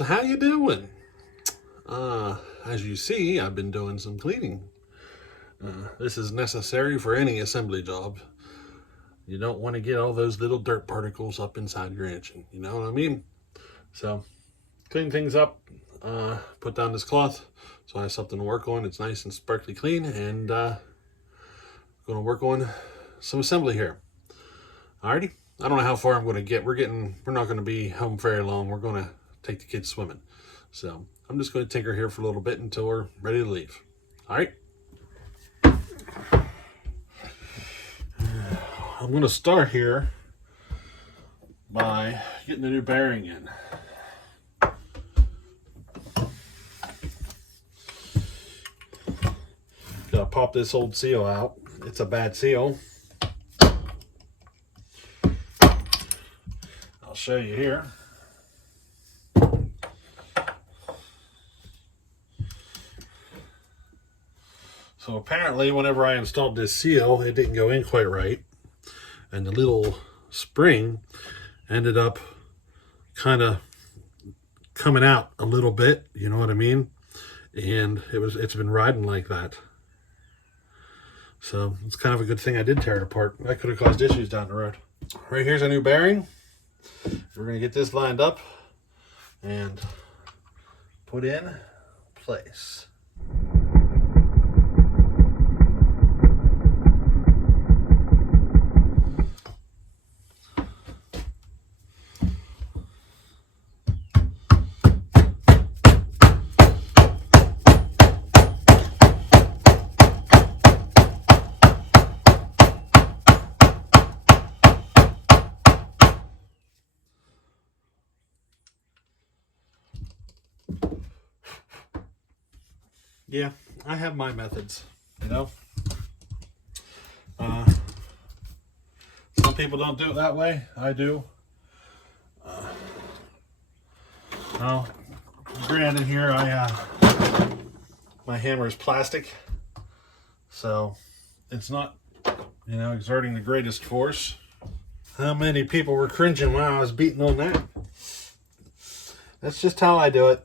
So how you doing? As you see, I've been doing some cleaning. This is necessary for any assembly job. You don't want to get all those little dirt particles up inside your engine. You know what I mean? So, clean things up. Put down this cloth so I have something to work on. It's nice and sparkly clean, and going to work on some assembly here. Alrighty. I don't know how far I'm going to get. We're not going to be home very long. We're going to take the kids swimming. So I'm just going to tinker here for a little bit until we're ready to leave. All right. I'm going to start here by getting the new bearing in. Gotta pop this old seal out. It's a bad seal. I'll show you here. So apparently whenever I installed this seal, it didn't go in quite right. And the little spring ended up kind of coming out a little bit, you know what I mean? And it's been riding like that. So it's kind of a good thing I did tear it apart. That could have caused issues down the road. Right here's a new bearing. We're going to get this lined up and put in place. Yeah, I have my methods, you know. Some people don't do it that way. I do. Well, granted here, my hammer is plastic, so it's not, you know, exerting the greatest force. How many people were cringing while I was beating on that? That's just how I do it.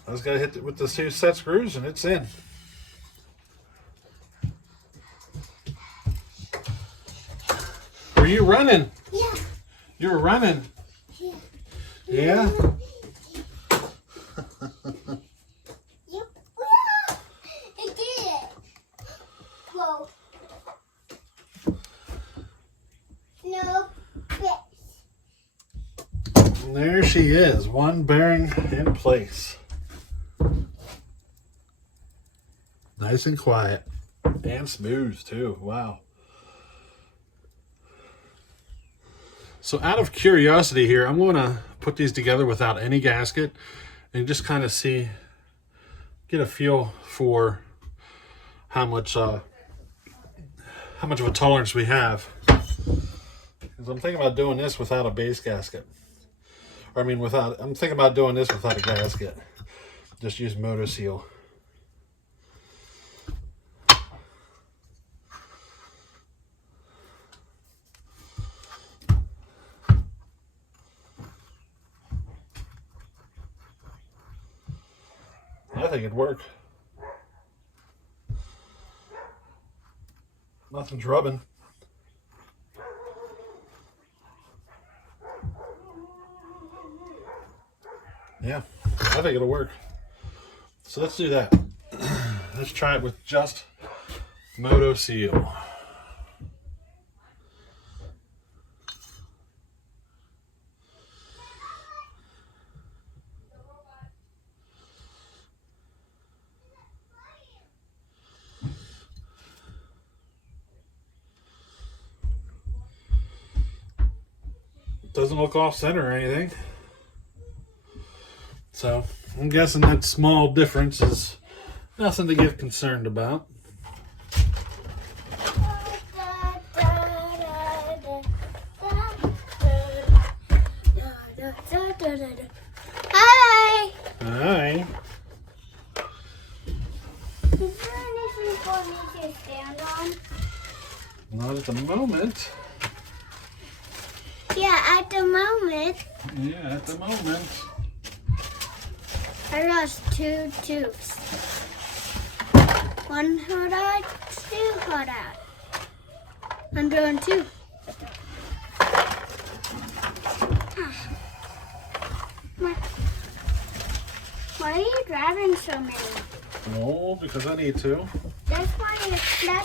I just gotta hit it with the 2 set screws and it's in. Were you running? Yeah. You were running? Yeah. Yeah? Yep. I did it. Whoa. No. And there she is, one bearing in place. Nice and quiet. And smooth too. Wow. So out of curiosity here, I'm going to put these together without any gasket and just kind of get a feel for how much of a tolerance we have. Because I'm thinking about doing this without a base gasket. Or I'm thinking about doing this without a gasket. Just use Moto Seal. I think it'd work. Nothing's rubbing. Yeah, I think it'll work. So let's do that. Let's try it with just Moto Seal. Doesn't look off center or anything. So I'm guessing that small difference is nothing to get concerned about. Hi. Hi. Is there anything for me to stand on? Not at the moment. Yeah, at the moment. Yeah, at the moment. I lost 2 tubes. 1 hot out, 2 hot out. I'm doing 2. Why are you grabbing so many? Oh, because I need to. That's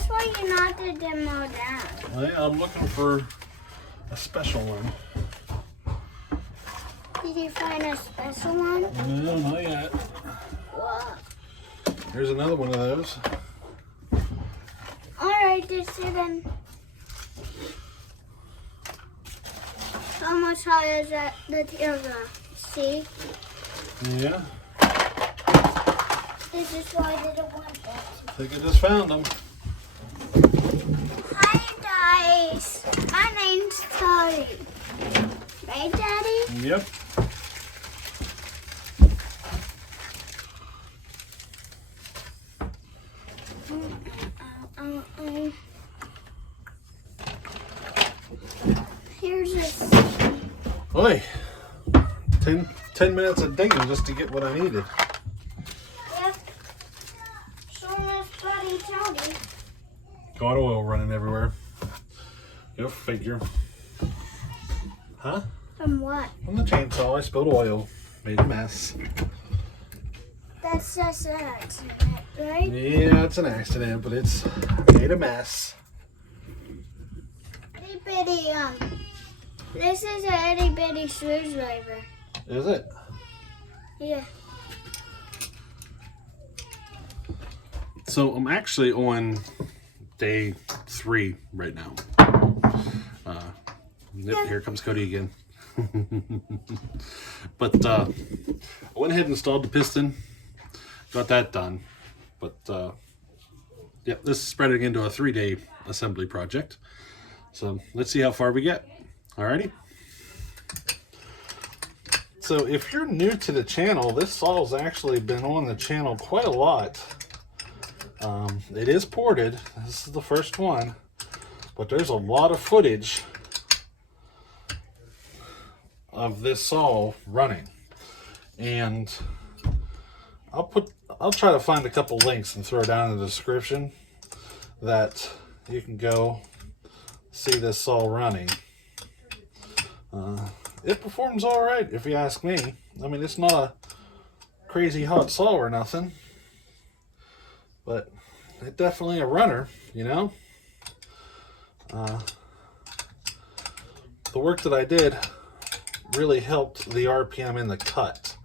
why you knotted them all down. Well, yeah, I'm looking for a special one. Did you find a special one? No, not yet. What? Here's another one of those. Alright, just sit in. How much higher is that the teardrop? See? Yeah, This is why I didn't want that. I think I just found them. Hi guys, my name's Tony. Right, Daddy? Yep. Here's a. Oi. 10 minutes of digging just to get what I needed. Yep. So much bloody Tony. Got oil running everywhere. Go figure. Huh? From what? On the chainsaw, I spilled oil. Made a mess. That's just an accident, right? Yeah, it's an accident, but it's made a mess. Itty bitty, this is a itty bitty screwdriver. Is it? Yeah. So I'm actually on day 3 right now. Yep, here comes Cody again. But I went ahead and installed the piston. Got that done. But yep, this is spreading into a 3-day assembly project. So let's see how far we get. Alrighty. So if you're new to the channel, this saw's actually been on the channel quite a lot. It is ported. This is the first one, but there's a lot of footage of this saw running, and I'll try to find a couple links and throw it down in the description that you can go see this saw running. It performs all right, if you ask me. I mean, it's not a crazy hot saw or nothing, but it's definitely a runner, you know. The work that I did really helped the RPM in the cut.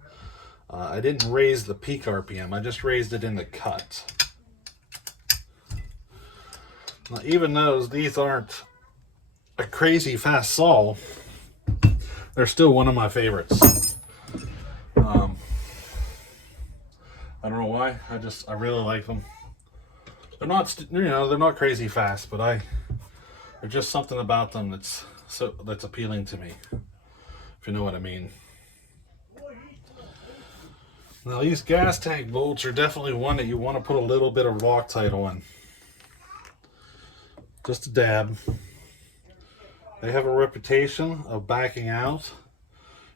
I didn't raise the peak RPM, I just raised it in the cut. Now, even though these aren't a crazy fast saw, they're still one of my favorites. I don't know why. I really like them. They're not, they're not crazy fast, but there's just something about them that's appealing to me, if you know what I mean. Now, these gas tank bolts are definitely one that you want to put a little bit of Loctite on. Just a dab. They have a reputation of backing out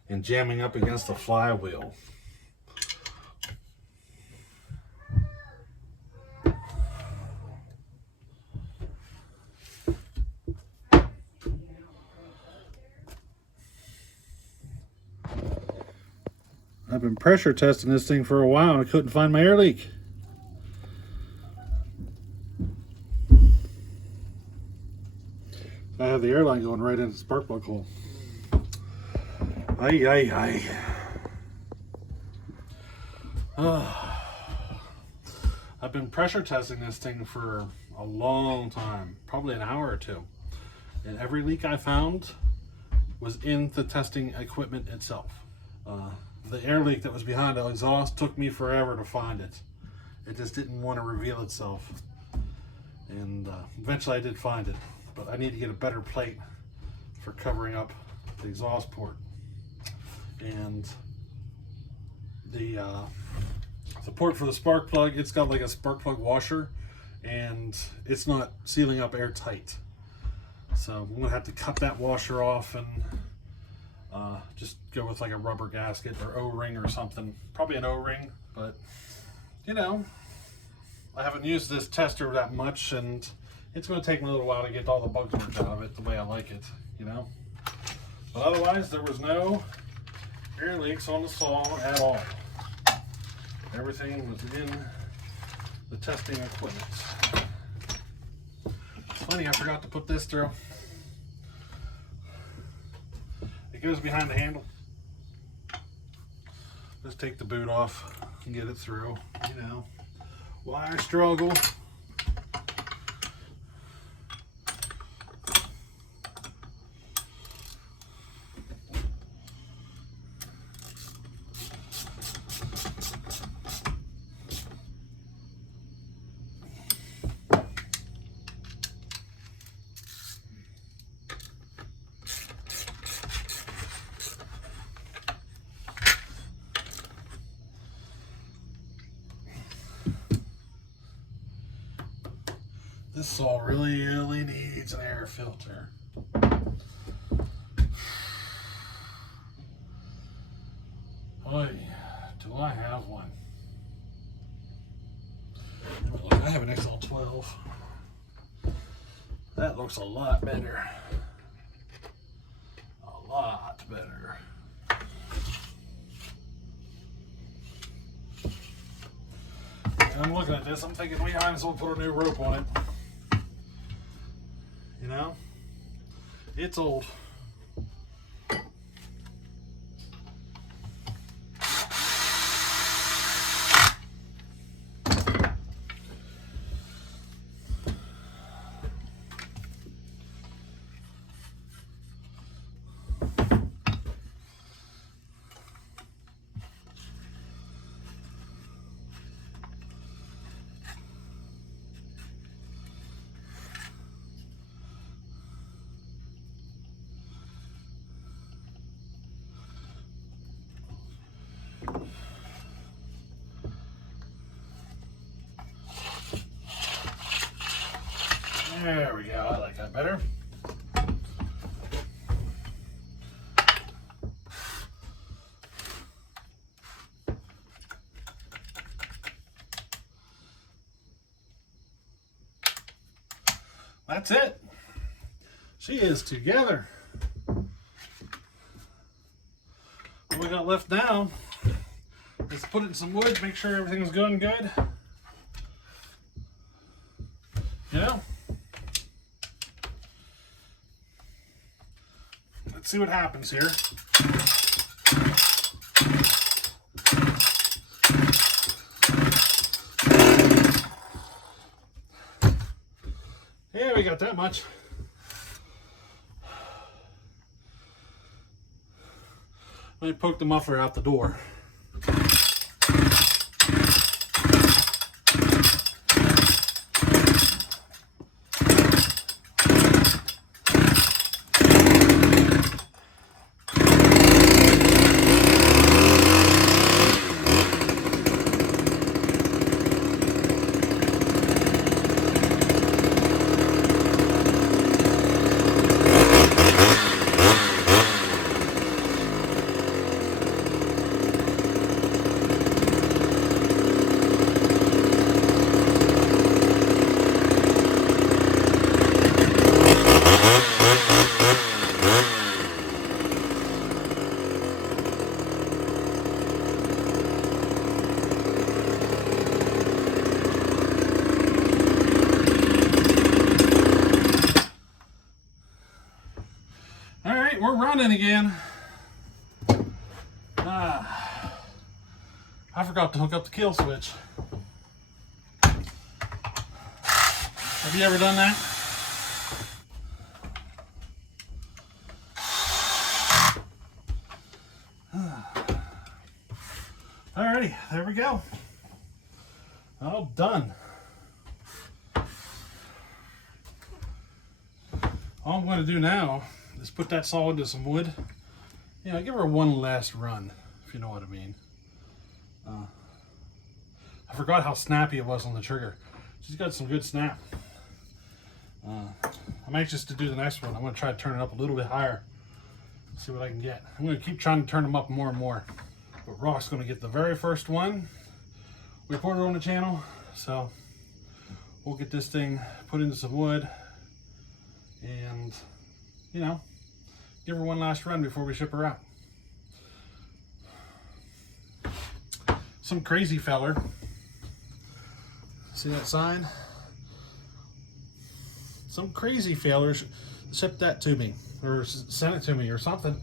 and jamming up against the flywheel. I've been pressure testing this thing for a while and I couldn't find my air leak. I have the air line going right into the spark plug hole. Ay, ay, ay. I've been pressure testing this thing for a long time, probably an hour or two. And every leak I found was in the testing equipment itself. The air leak that was behind the exhaust took me forever to find it. It just didn't want to reveal itself. And eventually I did find it. But I need to get a better plate for covering up the exhaust port. And the port for the spark plug, it's got like a spark plug washer, and it's not sealing up airtight. So I'm gonna have to cut that washer off and just go with like a rubber gasket or O-ring or something. Probably an O-ring, but you know, I haven't used this tester that much, and it's going to take me a little while to get all the bugs worked out of it the way I like it, you know. But otherwise, there was no air leaks on the saw at all. Everything was in the testing equipment. It's funny, I forgot to put this through. It goes behind the handle. Just take the boot off and get it through, you know. Why I struggle. This saw really needs an air filter. Boy, do I have one. Look, I have an XL12. That looks a lot better. A lot better. And I'm looking at this, I'm thinking we might as well put a new rope on it. You know, it's old. There we go, I like that better. That's it. She is together. What we got left now is put it in some wood, make sure everything's going good. Yeah. Let's see what happens here. Yeah, we got that much. Let me poke the muffler out the door. We're running again. I forgot to hook up the kill switch. Have you ever done that? Alrighty, there we go. All done. All I'm going to do now is put that saw into some wood. Yeah, give her one last run, if you know what I mean. I forgot how snappy it was on the trigger. She's got some good snap. I'm I'm anxious to do the next one. I'm going to try to turn it up a little bit higher. See what I can get. I'm going to keep trying to turn them up more and more. But Rock's going to get the very first one we put it on the channel. So we'll get this thing put into some wood and, you know, give her one last run before we ship her out. Some crazy feller. See that sign? Some crazy feller shipped that to me, or sent it to me, or something.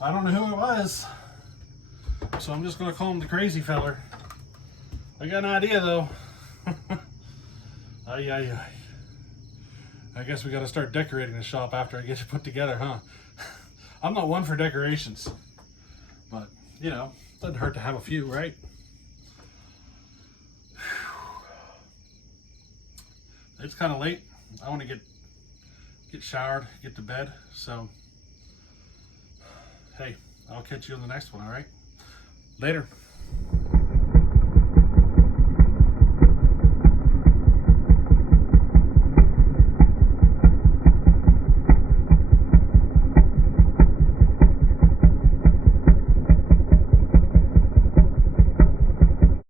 I don't know who it was, so I'm just gonna call him the crazy feller. I got an idea though. Ay, ay, ay. I guess we gotta start decorating the shop after I get it put together, huh? I'm not one for decorations, but you know, doesn't hurt to have a few, right? It's kind of late. I want to get showered, get to bed. So, hey, I'll catch you on the next one, all right? Later.